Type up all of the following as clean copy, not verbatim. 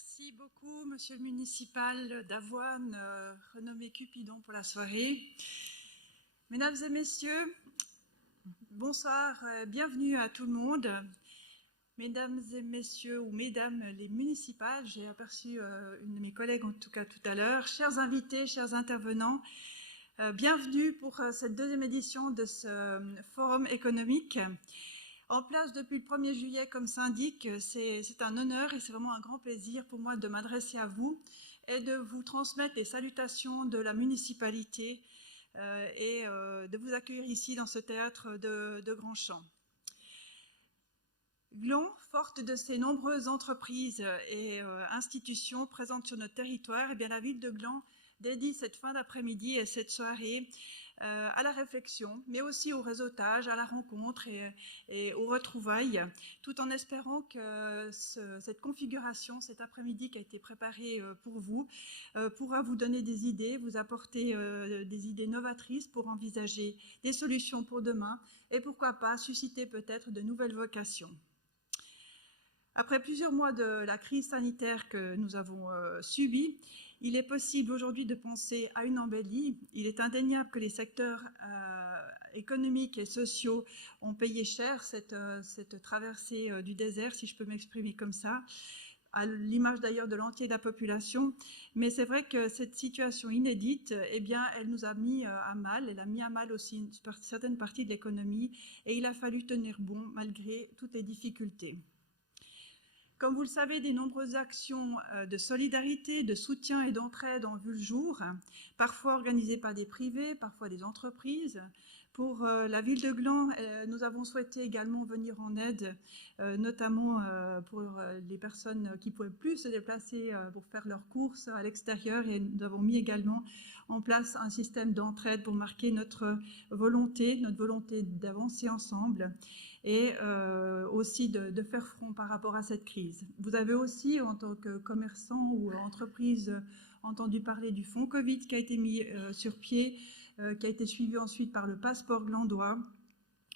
Merci beaucoup, monsieur le municipal d'Avoine, renommé Cupidon pour la soirée. Mesdames et messieurs, bonsoir, bienvenue à tout le monde. Mesdames et messieurs, ou mesdames les municipales, j'ai aperçu une de mes collègues en tout cas tout à l'heure. Chers invités, chers intervenants, bienvenue pour cette deuxième édition de ce forum économique. En place depuis le 1er juillet, comme s'indique, c'est un honneur et c'est vraiment un grand plaisir pour moi de m'adresser à vous et de vous transmettre les salutations de la municipalité et de vous accueillir ici dans ce théâtre de Grandchamp. Gland, forte de ses nombreuses entreprises et institutions présentes sur notre territoire, et bien la ville de Gland dédie cette fin d'après-midi et cette soirée à la réflexion, mais aussi au réseautage, à la rencontre et aux retrouvailles, tout en espérant que cette configuration, cet après-midi qui a été préparée pour vous, pourra vous donner des idées, vous apporter des idées novatrices pour envisager des solutions pour demain et pourquoi pas susciter peut-être de nouvelles vocations. Après plusieurs mois de la crise sanitaire que nous avons subie, il est possible aujourd'hui de penser à une embellie. Il est indéniable que les secteurs économiques et sociaux ont payé cher cette traversée du désert, si je peux m'exprimer comme ça, à l'image d'ailleurs de l'entier de la population. Mais c'est vrai que cette situation inédite, eh bien, elle nous a mis à mal, elle a mis à mal aussi une certaine partie de l'économie et il a fallu tenir bon malgré toutes les difficultés. Comme vous le savez, des nombreuses actions de solidarité, de soutien et d'entraide ont vu le jour, parfois organisées par des privés, parfois des entreprises. Pour la ville de Gland, nous avons souhaité également venir en aide, notamment pour les personnes qui ne pouvaient plus se déplacer pour faire leurs courses à l'extérieur. Et nous avons mis également en place un système d'entraide pour marquer notre volonté d'avancer ensemble et aussi de faire front par rapport à cette crise. Vous avez aussi, en tant que commerçant ou entreprise, entendu parler du fonds Covid qui a été mis sur pied, qui a été suivi ensuite par le passeport glandois,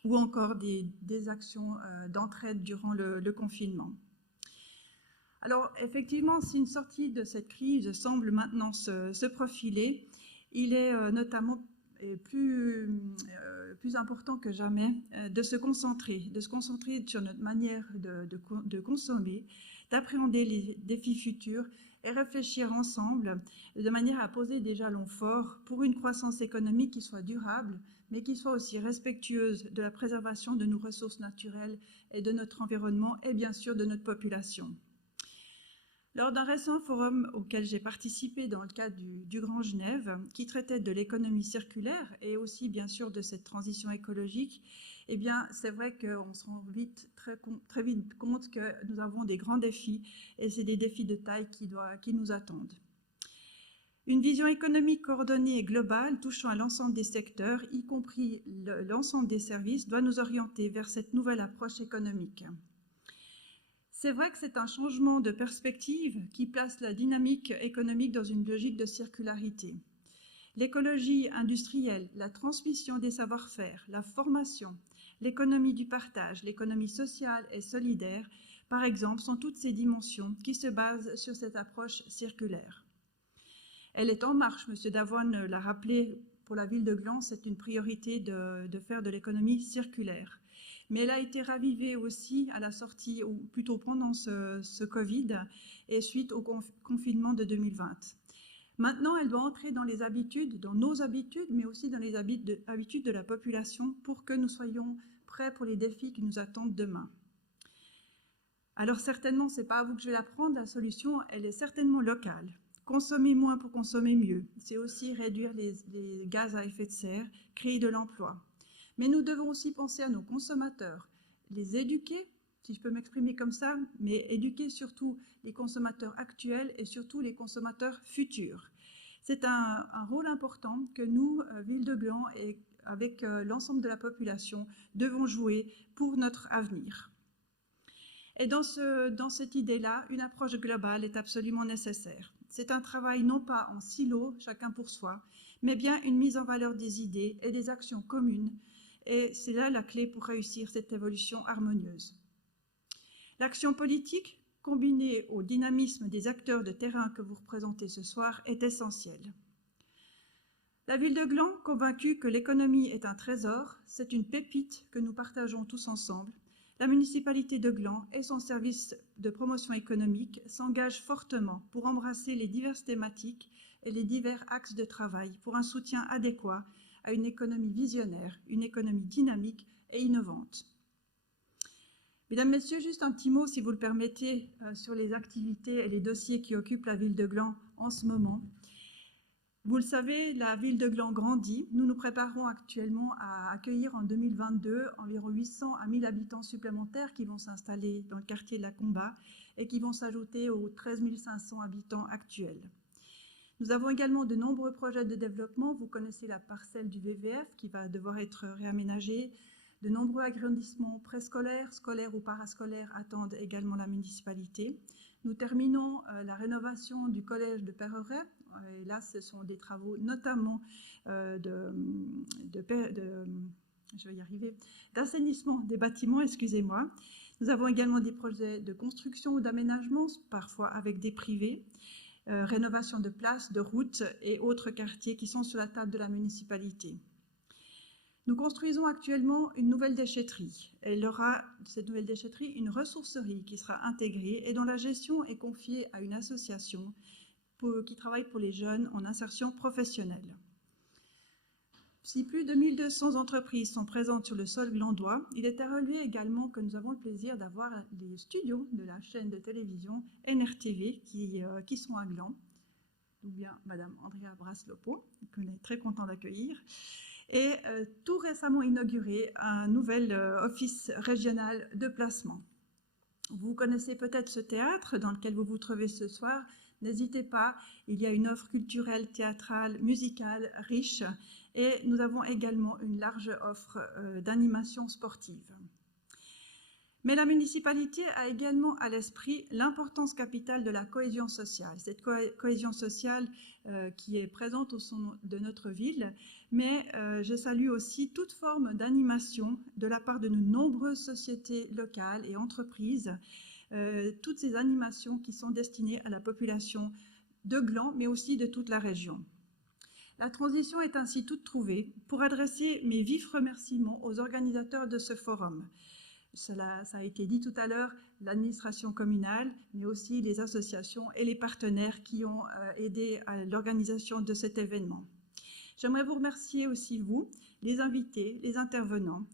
ou encore des actions d'entraide durant le confinement. Alors, effectivement, si une sortie de cette crise semble maintenant se profiler, il est notamment plus important que jamais de se concentrer sur notre manière de consommer, d'appréhender les défis futurs et réfléchir ensemble de manière à poser des jalons forts pour une croissance économique qui soit durable, mais qui soit aussi respectueuse de la préservation de nos ressources naturelles et de notre environnement et bien sûr de notre population. Lors d'un récent forum auquel j'ai participé dans le cadre du Grand Genève, qui traitait de l'économie circulaire et aussi bien sûr de cette transition écologique, eh bien c'est vrai qu'on se rend très vite compte que nous avons des grands défis et c'est des défis de taille qui nous attendent. Une vision économique coordonnée et globale touchant à l'ensemble des secteurs, y compris l'ensemble des services, doit nous orienter vers cette nouvelle approche économique. C'est vrai que c'est un changement de perspective qui place la dynamique économique dans une logique de circularité. L'écologie industrielle, la transmission des savoir-faire, la formation, l'économie du partage, l'économie sociale et solidaire, par exemple, sont toutes ces dimensions qui se basent sur cette approche circulaire. Elle est en marche, M. Davoine l'a rappelé, pour la ville de Gland, c'est une priorité de faire de l'économie circulaire. Mais elle a été ravivée aussi à la sortie, ou plutôt pendant ce Covid et suite au confinement de 2020. Maintenant, elle doit entrer dans les habitudes, dans nos habitudes, mais aussi dans les habitudes de la population pour que nous soyons prêts pour les défis qui nous attendent demain. Alors certainement, ce n'est pas à vous que je vais l'apprendre, la solution, elle est certainement locale. Consommer moins pour consommer mieux, c'est aussi réduire les gaz à effet de serre, créer de l'emploi. Mais nous devons aussi penser à nos consommateurs, les éduquer, si je peux m'exprimer comme ça, mais éduquer surtout les consommateurs actuels et surtout les consommateurs futurs. C'est un rôle important que nous, Ville de Gland, et avec l'ensemble de la population, devons jouer pour notre avenir. Et dans cette idée-là, une approche globale est absolument nécessaire. C'est un travail non pas en silo, chacun pour soi, mais bien une mise en valeur des idées et des actions communes. Et c'est là la clé pour réussir cette évolution harmonieuse. L'action politique combiné au dynamisme des acteurs de terrain que vous représentez ce soir, est essentiel. La ville de Gland, convaincue que l'économie est un trésor, c'est une pépite que nous partageons tous ensemble. La municipalité de Gland et son service de promotion économique s'engagent fortement pour embrasser les diverses thématiques et les divers axes de travail pour un soutien adéquat à une économie visionnaire, une économie dynamique et innovante. Mesdames, Messieurs, juste un petit mot, si vous le permettez, sur les activités et les dossiers qui occupent la ville de Gland en ce moment. Vous le savez, la ville de Gland grandit. Nous nous préparons actuellement à accueillir en 2022 environ 800 à 1000 habitants supplémentaires qui vont s'installer dans le quartier de la Combat et qui vont s'ajouter aux 13 500 habitants actuels. Nous avons également de nombreux projets de développement. Vous connaissez la parcelle du VVF qui va devoir être réaménagée. De nombreux agrandissements préscolaires, scolaires ou parascolaires attendent également la municipalité. Nous terminons la rénovation du collège de Perreret. Et là, ce sont des travaux notamment d'assainissement des bâtiments, excusez-moi. Nous avons également des projets de construction ou d'aménagement, parfois avec des privés, rénovation de places, de routes et autres quartiers qui sont sur la table de la municipalité. Nous construisons actuellement une nouvelle déchetterie. Elle aura, cette nouvelle déchetterie, une ressourcerie qui sera intégrée et dont la gestion est confiée à une association qui travaille pour les jeunes en insertion professionnelle. Si plus de 1200 entreprises sont présentes sur le sol glandois, il est à relever également que nous avons le plaisir d'avoir les studios de la chaîne de télévision NRTV qui sont à Gland, d'où vient Madame Andrea Braslopo, qu'on est très content d'accueillir, et tout récemment inauguré un nouvel office régional de placement. Vous connaissez peut-être ce théâtre dans lequel vous vous trouvez ce soir. N'hésitez pas, il y a une offre culturelle, théâtrale, musicale riche et nous avons également une large offre d'animation sportive. Mais la municipalité a également à l'esprit l'importance capitale de la cohésion sociale. Cette cohésion sociale qui est présente au sein de notre ville, mais je salue aussi toute forme d'animation de la part de nos nombreuses sociétés locales et entreprises, toutes ces animations qui sont destinées à la population de Gland, mais aussi de toute la région. La transition est ainsi toute trouvée pour adresser mes vifs remerciements aux organisateurs de ce forum. Ça a été dit tout à l'heure, l'administration communale, mais aussi les associations et les partenaires qui ont aidé à l'organisation de cet événement. J'aimerais vous remercier aussi, vous, les invités, les intervenants,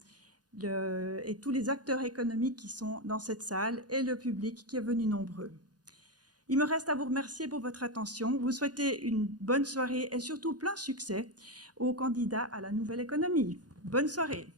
et tous les acteurs économiques qui sont dans cette salle et le public qui est venu nombreux. Il me reste à vous remercier pour votre attention, vous souhaiter une bonne soirée et surtout plein succès aux candidats à la nouvelle économie. Bonne soirée.